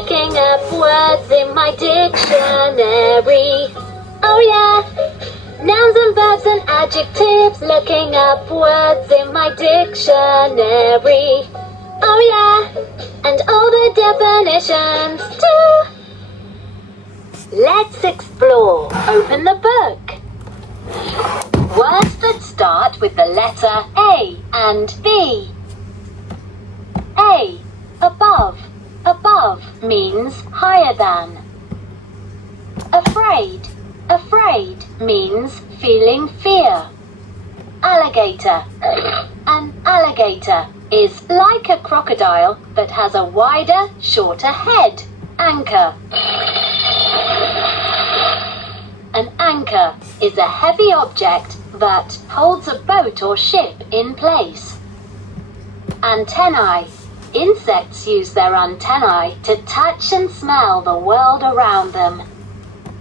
looking up words in my dictionary. Oh yeah, nouns and verbs and adjectives, looking up words in my dictionary. Oh yeah, and all the definitions too. Let's explore. Open the book. Words that start with the letter A and B. A, above. Above means higher than. Afraid. Afraid means feeling fear. Alligator. An alligator is like a crocodile but has a wider, shorter head. Anchor. An anchor is a heavy object that holds a boat or ship in place. Antennae. Insects use their antennae to touch and smell the world around them.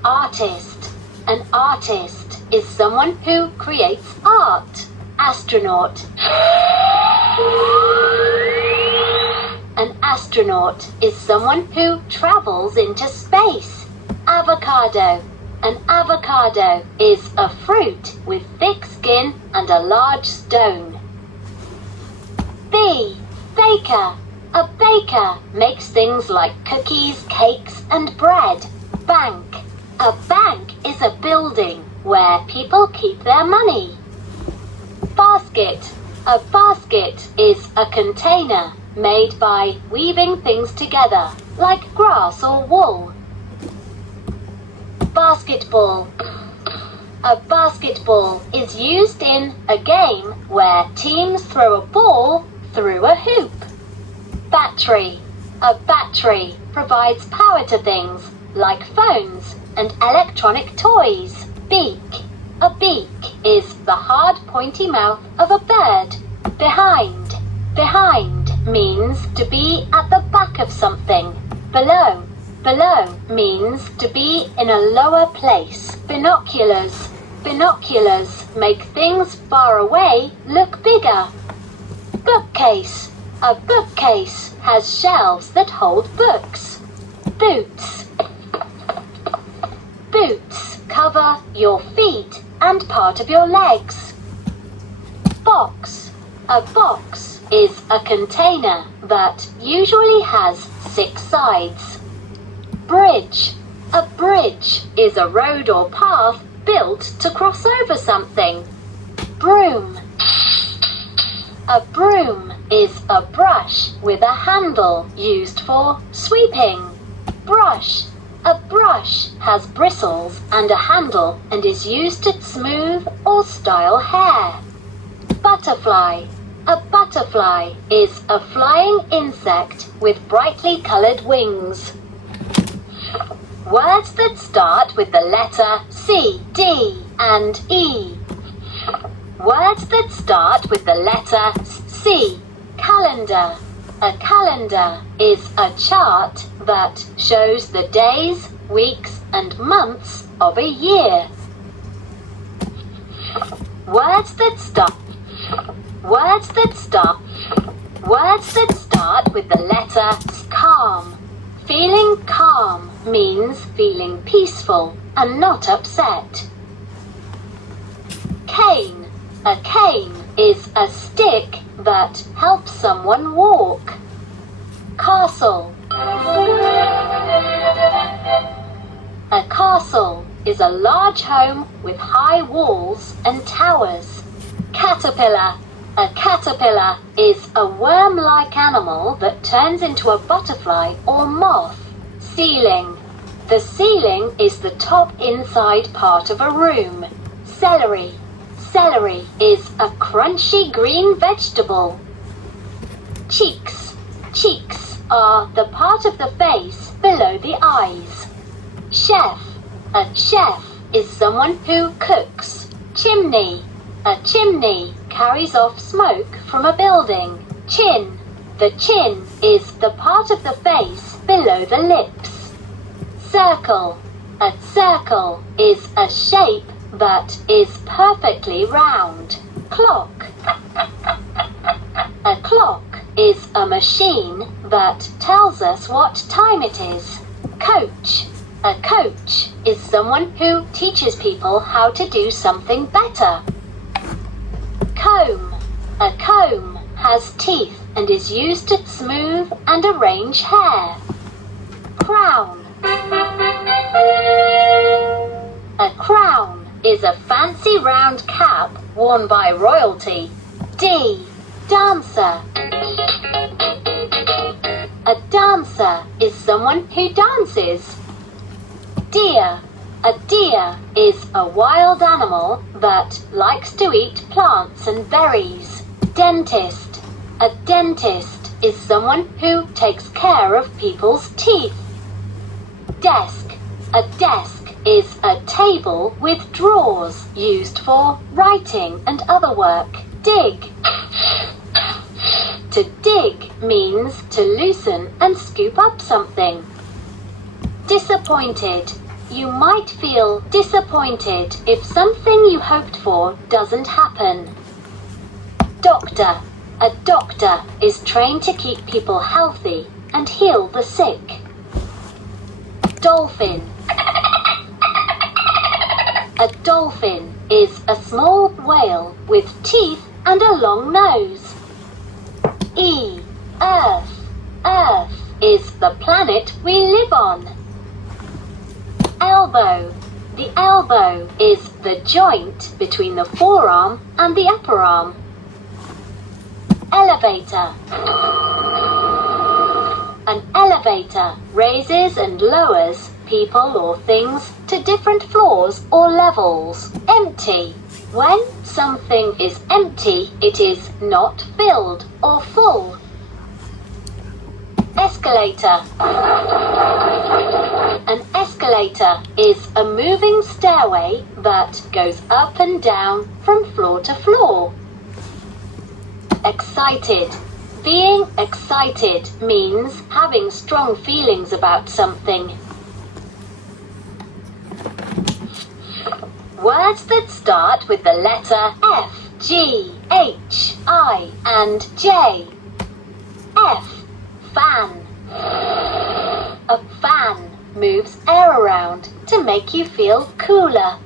Artist. An artist is someone who creates art. Astronaut. An astronaut is someone who travels into space. Avocado. An avocado is a fruit with thick skin and a large stone. B. Baker. A baker makes things like cookies, cakes, and bread. Bank. A bank is a building where people keep their money. Basket. A basket is a container made by weaving things together, like grass or wool. Basketball. A basketball is used in a game where teams throw a ball through a hoop. Battery. A battery provides power to things like phones and electronic toys. Beak. A beak is the hard pointy mouth of a bird. Behind. Behind means to be at the back of something. Below. Below means to be in a lower place. Binoculars. Binoculars make things far away look bigger. Bookcase. A bookcase has shelves that hold books. Boots. Boots cover your feet and part of your legs. Box. A box is a container that usually has 6 sides. Bridge. A bridge is a road or path built to cross over something. Broom. A broom is a brush with a handle used for sweeping. Brush. A brush has bristles and a handle and is used to smooth or style hair. Butterfly. A butterfly is a flying insect with brightly coloured wings. Words that start with the letter C, D, and E. Words that start with the letter C. Calendar. A calendar is a chart that shows the days, weeks, and months of a year. Words that start with the letter calm. Feeling calm means feeling peaceful and not upset. Cane. A cane is a stick that helps someone walk. Castle. A castle is a large home with high walls and towers. Caterpillar. A caterpillar is a worm-like animal that turns into a butterfly or moth. Ceiling. The ceiling is the top inside part of a room. Celery. Celery is a crunchy green vegetable. Cheeks. Cheeks are the part of the face below the eyes. Chef. A chef is someone who cooks. Chimney. A chimney carries off smoke from a building. Chin. The chin is the part of the face below the lips. Circle. A circle is a shape that is perfectly round. Clock. A clock is a machine that tells us what time it is. Coach. A coach is someone who teaches people how to do something better. Comb. A comb has teeth and is used to smooth and arrange hair. Crown. A crown is a fancy round cap worn by royalty. D. Dancer. A dancer is someone who dances. Deer. A deer is a wild animal that likes to eat plants and berries. Dentist. A dentist is someone who takes care of people's teeth. Desk. A desk is a table with drawers used for writing and other work. Dig. To dig means to loosen and scoop up something. Disappointed. You might feel disappointed if something you hoped for doesn't happen. Doctor. A doctor is trained to keep people healthy and heal the sick. Dolphin. A dolphin is a small whale with teeth and a long nose. E. Earth. Earth is the planet we live on. Elbow. The elbow is the joint between the forearm and the upper arm. Elevator. An elevator raises and lowers people or things to different floors or levels. Empty. When something is empty, it is not filled or full. Escalator. An escalator is a moving stairway that goes up and down from floor to floor. Excited. Being excited means having strong feelings about something. Words that start with the letter F, G, H, I, and J. F. Fan. A fan moves air around to make you feel cooler.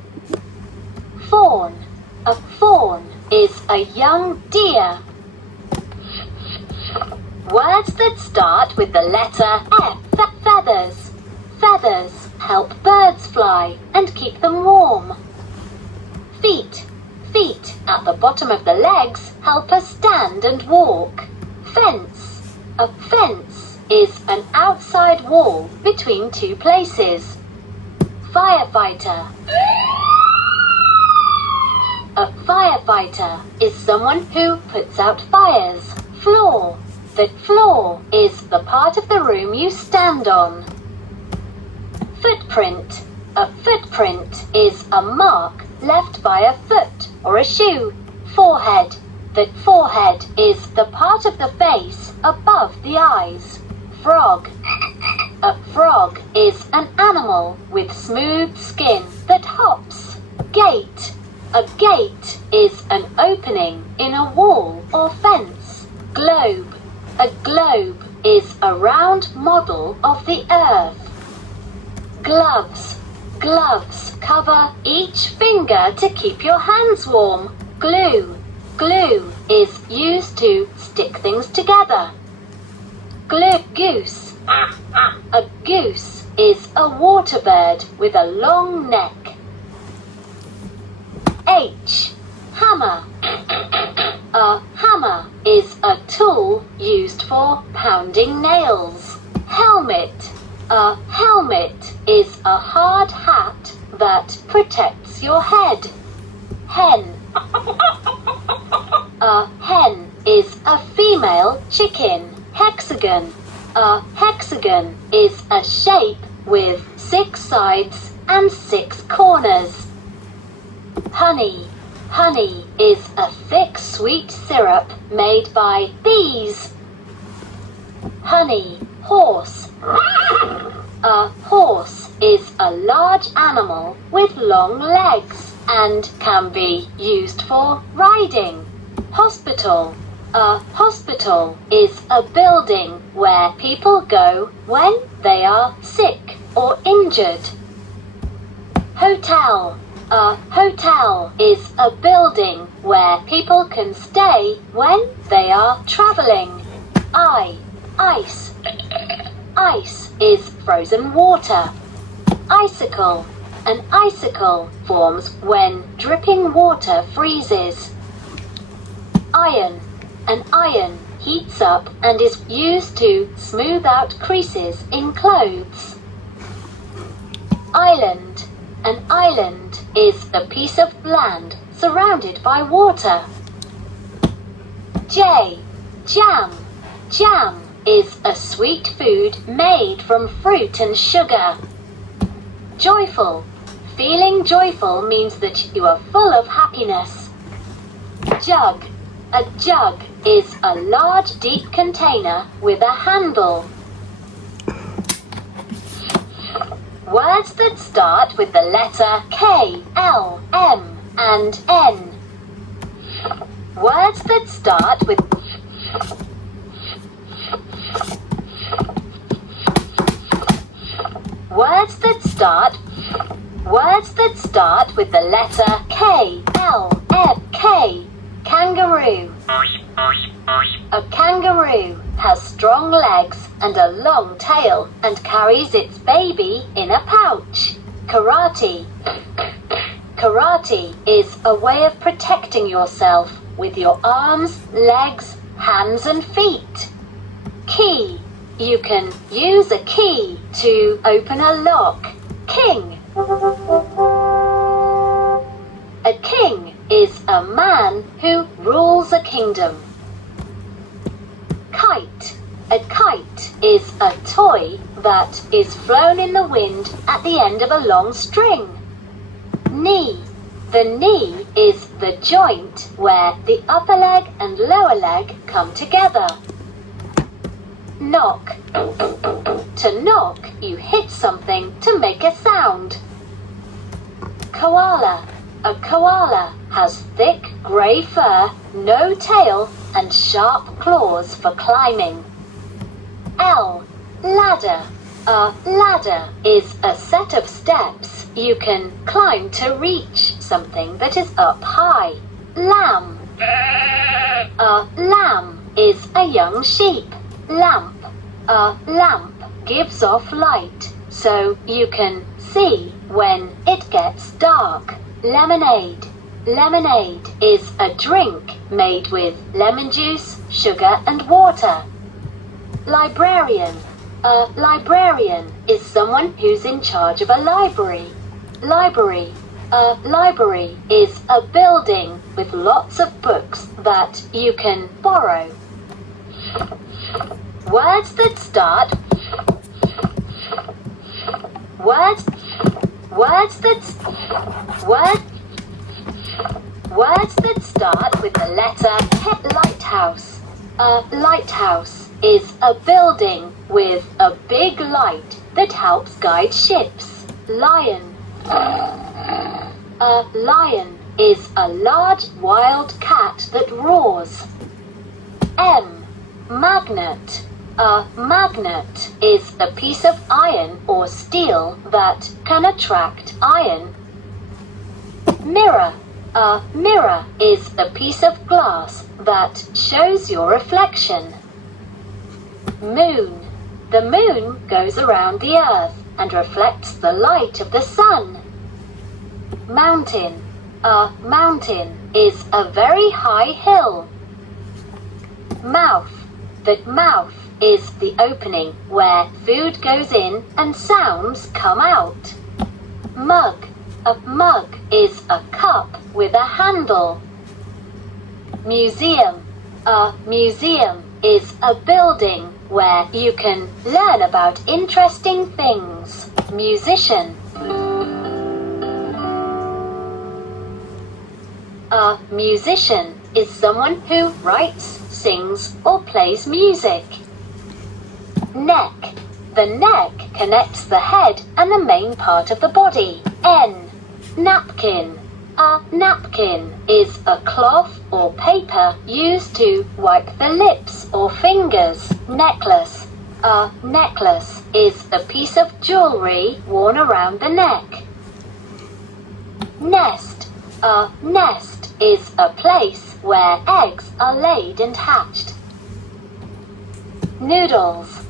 Fawn. A fawn is a young deer. Words that start with the letter F. Feathers. Feathers help birds fly and keep them warm. Feet. Feet at the bottom of the legs help us stand and walk. Fence. A fence is an outside wall between two places. Firefighter. A firefighter is someone who puts out fires. Floor. The floor is the part of the room you stand on. Footprint. A footprint is a mark left by a foot or a shoe. Forehead. The forehead is the part of the face above the eyes. Frog. A frog is an animal with smooth skin that hops. Gate. A gate is an opening in a wall or fence. Globe. A globe is a round model of the earth. Gloves. Gloves cover each finger to keep your hands warm. Glue. Glue is used to stick things together. Goose. A goose is a water bird with a long neck. H. Hammer. A hammer is a tool used for pounding nails. Helmet. A helmet is a hard hat that protects your head. Hen. A hen is a female chicken. Hexagon. A hexagon is a shape with 6 sides and 6 corners. Honey. Honey is a thick sweet syrup made by bees. Honey. Horse. A horse is a large animal with long legs and can be used for riding. Hospital. A hospital Hospital is a building where people go when they are sick or injured. Hotel. A hotel is a building where people can stay when they are traveling. Ice. Ice is frozen water. Icicle. An icicle forms when dripping water freezes. Iron. An iron heats up and is used to smooth out creases in clothes. Island. An island is a piece of land surrounded by water. Jam. Jam is a sweet food made from fruit and sugar. Joyful. Feeling joyful means that you are full of happiness. Jug. A jug is a large deep container with a handle. Words that start with the letter K, L, M, and N. Words that start with with the letter K, L, M, K. Kangaroo. A kangaroo has strong legs and a long tail and carries its baby in a pouch. Karate. Karate is a way of protecting yourself with your arms, legs, hands and feet. Key. You can use a key to open a lock. King. A king is a man who rules a kingdom. Kite. A kite is a toy that is flown in the wind at the end of a long string. Knee. The knee is the joint where the upper leg and lower leg come together. Knock. To knock, you hit something to make a sound. Koala. A koala has thick grey fur, no tail, and sharp claws for climbing. Ladder. A ladder is a set of steps you can climb to reach something that is up high. Lamb. A lamb is a young sheep. Lamp. A lamp gives off light so you can see when it gets dark. Lemonade. Lemonade is a drink made with lemon juice, sugar and water. Librarian. A librarian is someone who's in charge of a library. Library. A library is a building with lots of books that you can borrow. Words that start with the letter Lighthouse. A lighthouse is a building with a big light that helps guide ships. Lion. A lion is a large wild cat that roars. Magnet. A magnet is a piece of iron or steel that can attract iron. Mirror. A mirror is a piece of glass that shows your reflection. Moon. The moon goes around the earth and reflects the light of the sun. Mountain. A mountain is a very high hill. Mouth. The mouth is the opening where food goes in and sounds come out. Mug. A mug is a cup with a handle. Museum. A museum is a building where you can learn about interesting things. Musician. A musician is someone who writes, sings, or plays music. Neck. The neck connects the head and the main part of the body. Napkin. A napkin is a cloth or paper used to wipe the lips or fingers. Necklace. A necklace is a piece of jewelry worn around the neck. Nest. A nest is a place where eggs are laid and hatched. Noodles.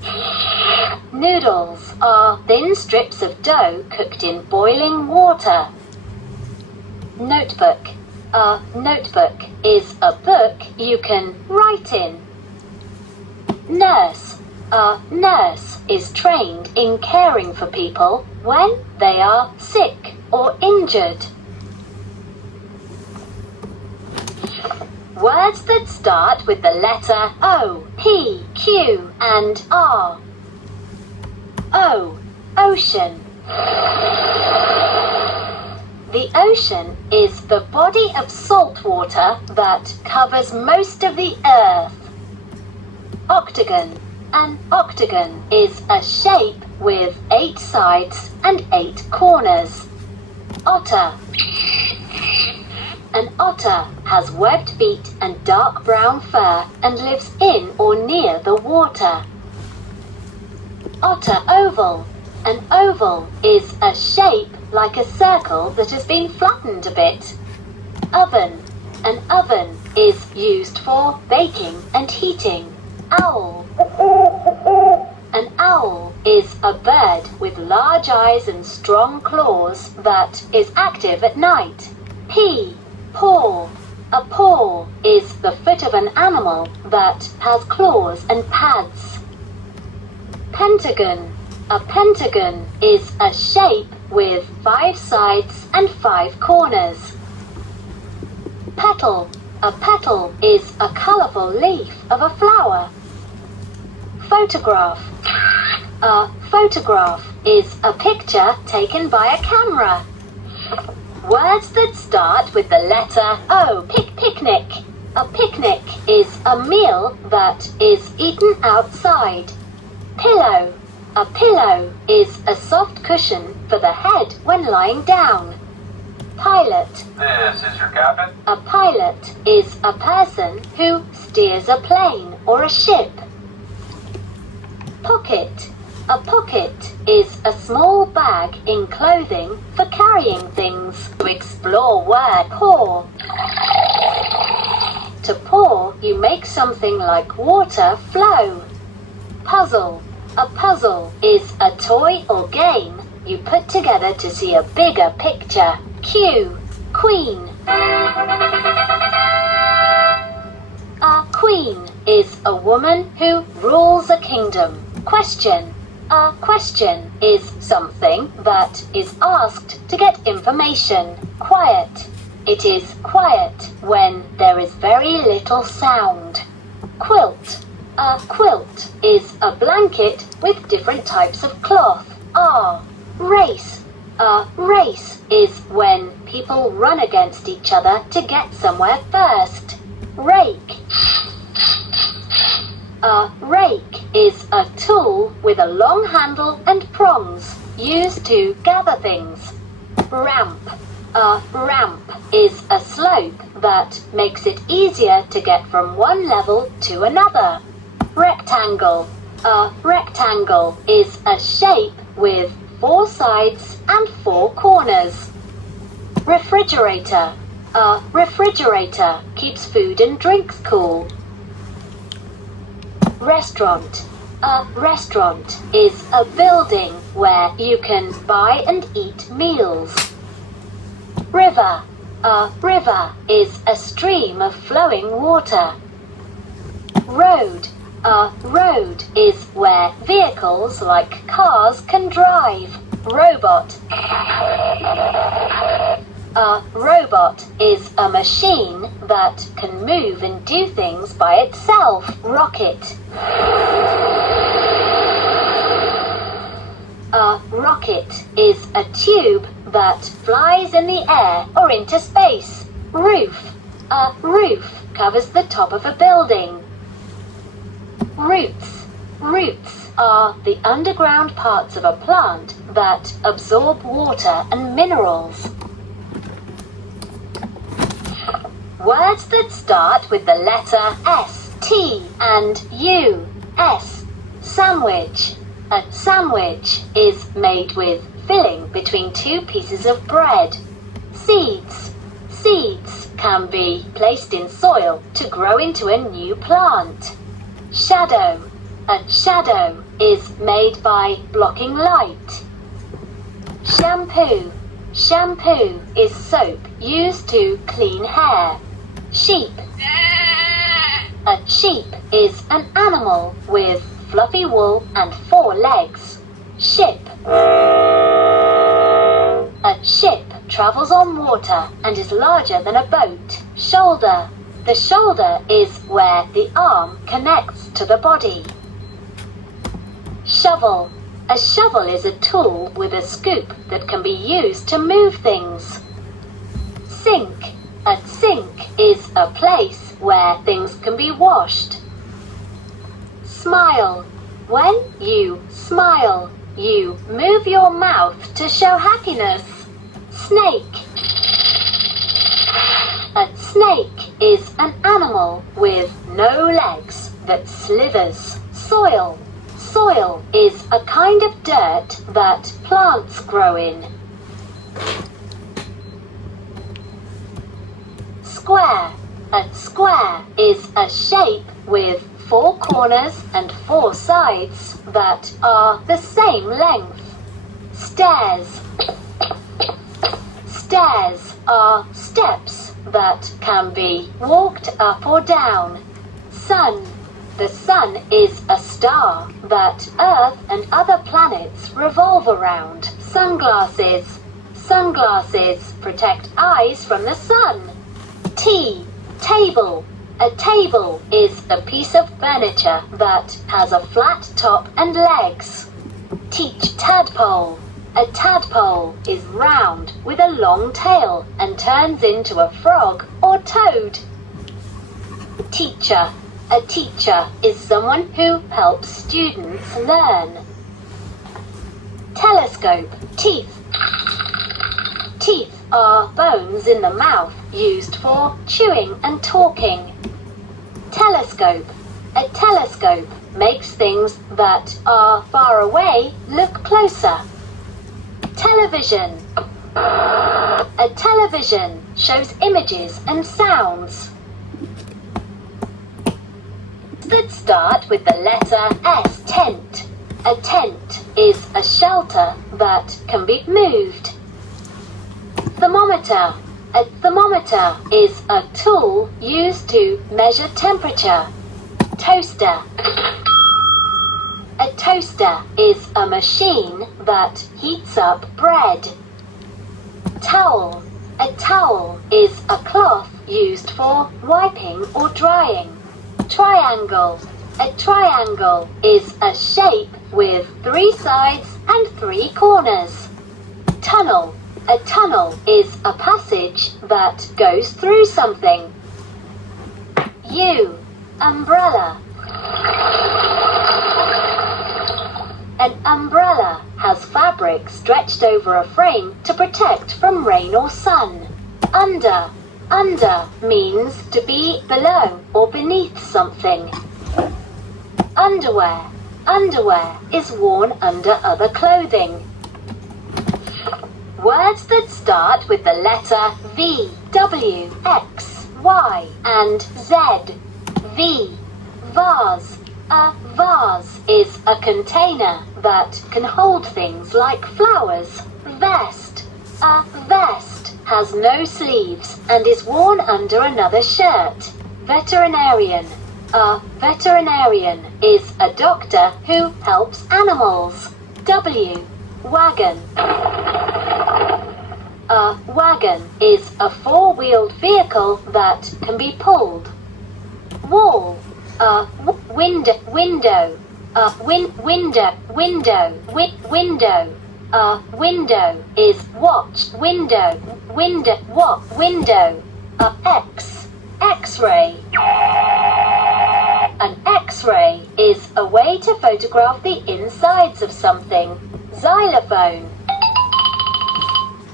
Noodles are thin strips of dough cooked in boiling water. Notebook. A notebook is a book you can write in. Nurse. A nurse is trained in caring for people when they are sick or injured. Words that start with the letter O, P, Q, and R. O. Ocean. The ocean is the body of salt water that covers most of the earth. Octagon. An octagon is a shape with 8 sides and 8 corners. Otter. An otter has webbed feet and dark brown fur and lives in or near the water. Otter oval. An oval is a shape like a circle that has been flattened a bit. Oven. An oven is used for baking and heating. Owl. An owl is a bird with large eyes and strong claws that is active at night. Paw. A paw is the foot of an animal that has claws and pads. Pentagon. A pentagon is a shape with 5 sides and 5 corners. Petal. A petal is a colourful leaf of a flower. Photograph. A photograph is a picture taken by a camera. Words that start with the letter O. Picnic. A picnic is a meal that is eaten outside. Pillow. A pillow is a soft cushion for the head when lying down. Pilot. This is your captain. A pilot is a person who steers a plane or a ship. Pocket. A pocket is a small bag in clothing for carrying things. To explore word pour. To pour, you make something like water flow. Puzzle. A puzzle is a toy or game you put together to see a bigger picture. Queen. A queen is a woman who rules a kingdom. Question. A question is something that is asked to get information. Quiet. It is quiet when there is very little sound. Quilt. A quilt is a blanket with different types of cloth. Race. A race is when people run against each other to get somewhere first. Rake. A rake is a tool with a long handle and prongs used to gather things. Ramp. A ramp is a slope that makes it easier to get from one level to another. Rectangle. A rectangle is a shape with 4 sides and 4 corners. Refrigerator. A refrigerator keeps food and drinks cool. Restaurant. A restaurant is a building where you can buy and eat meals. River. A river is a stream of flowing water. Road. A road is where vehicles like cars can drive. Robot. A robot is a machine that can move and do things by itself. Rocket. A rocket is a tube that flies in the air or into space. Roof. A roof covers the top of a building. Roots. Roots are the underground parts of a plant that absorb water and minerals. Words that start with the letter S, T, and U. S. Sandwich. A sandwich is made with filling between two pieces of bread. Seeds. Seeds can be placed in soil to grow into a new plant. Shadow. A shadow is made by blocking light. Shampoo. Shampoo is soap used to clean hair. Sheep. A sheep is an animal with fluffy wool and 4 legs. Ship. A ship travels on water and is larger than a boat. Shoulder. The shoulder is where the arm connects to the body. Shovel. A shovel is a tool with a scoop that can be used to move things. Sink. A sink is a place where things can be washed. Smile. When you smile, you move your mouth to show happiness. Snake. A snake is an animal with no legs that slithers. Soil. Soil is a kind of dirt that plants grow in. Square. A square is a shape with 4 corners and 4 sides that are the same length. Stairs. Stairs are steps that can be walked up or down. Sun. The sun is a star that Earth and other planets revolve around. Sunglasses. Sunglasses protect eyes from the sun. Tea. Table. A table is a piece of furniture that has a flat top and legs. Teach. Tadpole. A tadpole is round with a long tail and turns into a frog or toad. Teacher. A teacher is someone who helps students learn. Telescope. Teeth. Teeth are bones in the mouth used for chewing and talking. Telescope. A telescope makes things that are far away look closer. Television. A television shows images and sounds that start with the letter S. Tent. A tent is a shelter that can be moved. Thermometer. A thermometer is a tool used to measure temperature. Toaster. A toaster is a machine that heats up bread. Towel. A towel is a cloth used for wiping or drying. Triangle. A triangle is a shape with 3 sides and 3 corners. Tunnel. A tunnel is a passage that goes through something. U. Umbrella. An umbrella has fabric stretched over a frame to protect from rain or sun. Under. Under means to be below or beneath something. Underwear. Underwear is worn under other clothing. Words that start with the letter V, W, X, Y, and Z. V. Vase. A vase is a container that can hold things like flowers. Vest. A vest has no sleeves and is worn under another shirt. Veterinarian. A veterinarian is a doctor who helps animals. W. Wagon. A wagon is a 4-wheeled vehicle that can be pulled. Wall. A window. A window. A window is watch. Window. A X-ray. An X-ray is a way to photograph the insides of something. Xylophone.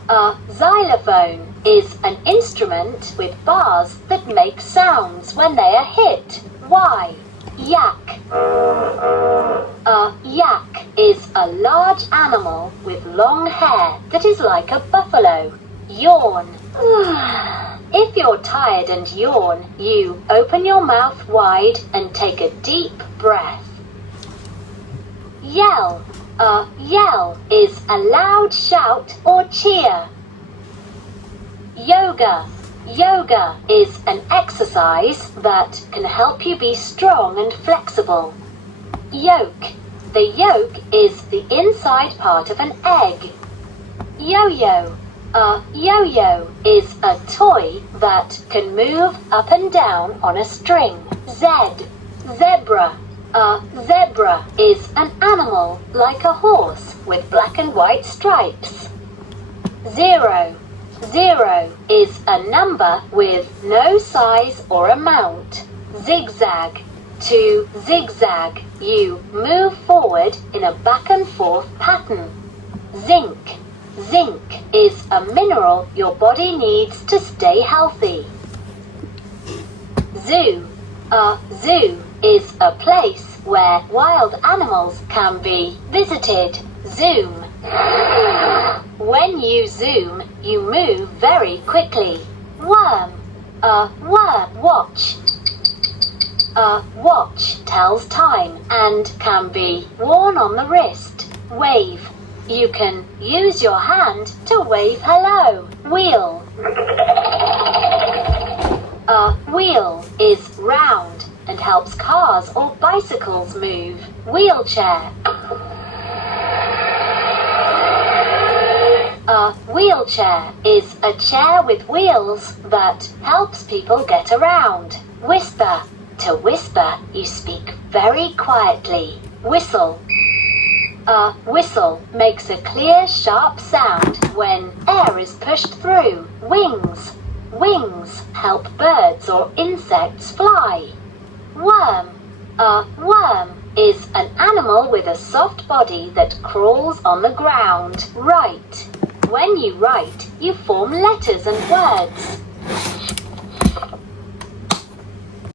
A xylophone is an instrument with bars that make sounds when they are hit. Y. Yak. A yak is a large animal with long hair that is like a buffalo. Yawn. If you're tired and yawn, you open your mouth wide and take a deep breath. Yell. A yell is a loud shout or cheer. Yoga. Yoga is an exercise that can help you be strong and flexible. Yolk. The yolk is the inside part of an egg. Yo-yo. A yo-yo is a toy that can move up and down on a string. Zebra. A zebra is an animal like a horse with black and white stripes. Zero. Zero is a number with no size or amount. Zigzag. To zigzag, you move forward in a back and forth pattern. Zinc. Zinc is a mineral your body needs to stay healthy. Zoo. A zoo is a place where wild animals can be visited. Zoom. When you zoom, you move very quickly. Worm. A worm. Watch. A watch tells time and can be worn on the wrist. Wave. You can use your hand to wave hello. Wheel. A wheel is round and helps cars or bicycles move. Wheelchair. A wheelchair is a chair with wheels that helps people get around. Whisper. To whisper, you speak very quietly. Whistle. A whistle makes a clear, sharp sound when air is pushed through. Wings. Wings help birds or insects fly. Worm. A worm is an animal with a soft body that crawls on the ground. Write. When you write, you form letters and words.